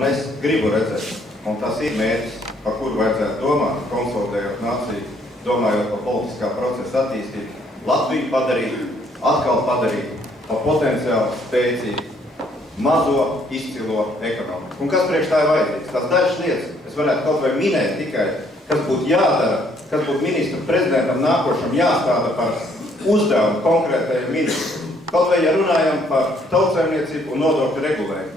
Es gribu redzēt, un tas ir mērķis, par kuru vajadzētu domāt, konsolidējot nāciju, domājot par politiskā procesa attīstību, Latviju padarīt, atkal padarīt par potenciāli spēcīgu, mazo, izcilo ekonomiku. Un kas priekš tā ir vajadzīgs? Tās dažas lietas es varētu kaut vai minēt tikai, kas būtu jādara, kas būtu ministru prezidentam nākošam jāstāda par uzdevumu konkrētajiem ministriem. Kaut vai ja runājam par tautsaimniecību un nodokļu regulējumu.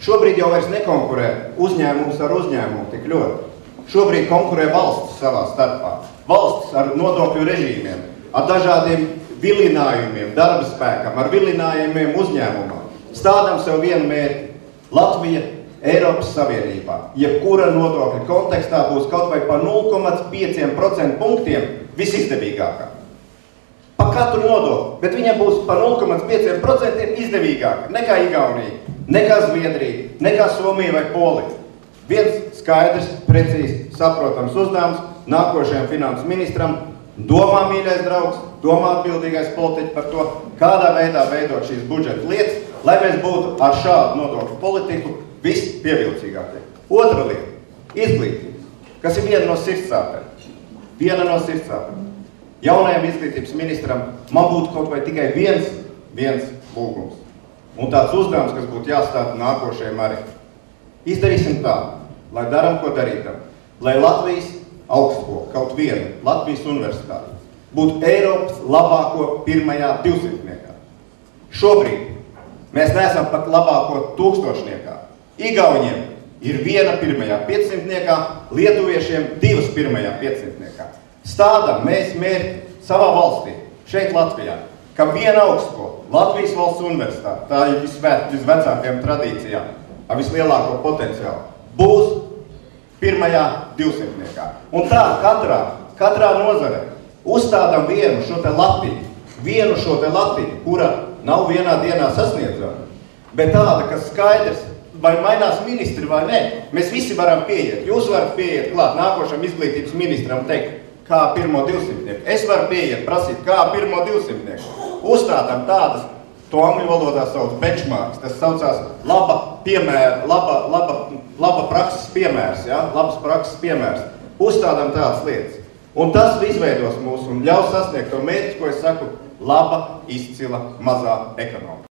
Šobrīd jau vairs nekonkurē uzņēmums ar uzņēmumu tik ļoti. Šobrīd konkurē valsts savā starpā. Valsts ar nodokļu režīmiem, ar dažādiem vilinājumiem, darba spēkam, ar vilinājumiem uzņēmumam. Stādam sev vienu mērķi. Latvija Eiropas Savienībā, jebkura nodokļa kontekstā būs kaut vai pa 0,5% punktiem visizdevīgākā. Pa katru nodokli, bet viņam būs pa 0,5% izdevīgāka nekā Igaunija, nekā Zviedrija, nekā Somija vai Polija. Viens skaidrs, precīzi saprotams uzdevums nākošajam finanses ministram. Domā, mīļais draugs, domā atbildīgais politiķis par to, kādā veidā veidot šīs budžeta lietas, lai mēs būtu ar šādu nodokļu politiku vispievilcīgākie. Otra lieta – izglītība, kas ir viena no sirdsāpēm. Viena no sirdsāpēm. Jaunajam izglītības ministram man būtu kaut vai tikai viens lūgums. Un tāds uzdevums, kas būtu jāstāda nākošajam arī. Izdarīsim tā, lai daram, ko darītam, lai Latvijas augstskola, kaut viena, Latvijas universitāte, būtu Eiropas labāko pirmajā 200-niekā. Šobrīd mēs neesam pat labāko 1000-niekā. Igauniem ir viena pirmajā 500-niekā, lietuviešiem divas pirmajā 500-niekā. Stādam mēs mērķi savā valstī, šeit Latvijā, ka viena augstskola, Latvijas valsts universitāte, tā ir visvecākajām tradīcijām, ar vislielāko potenciālu, būs pirmajā 200-niekā. Un tā katrā nozarē uzstādam vienu šo te latiņu, kura nav vienā dienā sasniedzama, bet tāda, kas skaidrs, vai mainās ministri vai ne, mēs visi varam pieiet. Jūs varat pieiet klāt nākošam izglītības ministram un teikt, kā pirmo 200-nieku. Es varu pieiet, prasīt, kā pirmo 200-nieku. Uzstādam tādas, to angļu valodā sauc benchmarks, tas saucās laba prakses piemērs, ja? Labas prakses piemērs. Uzstādam tādas lietas. Un tas izveidos mūs un ļaus sasniegt to mērķi, ko es saku, laba, izcila, mazā ekonomika.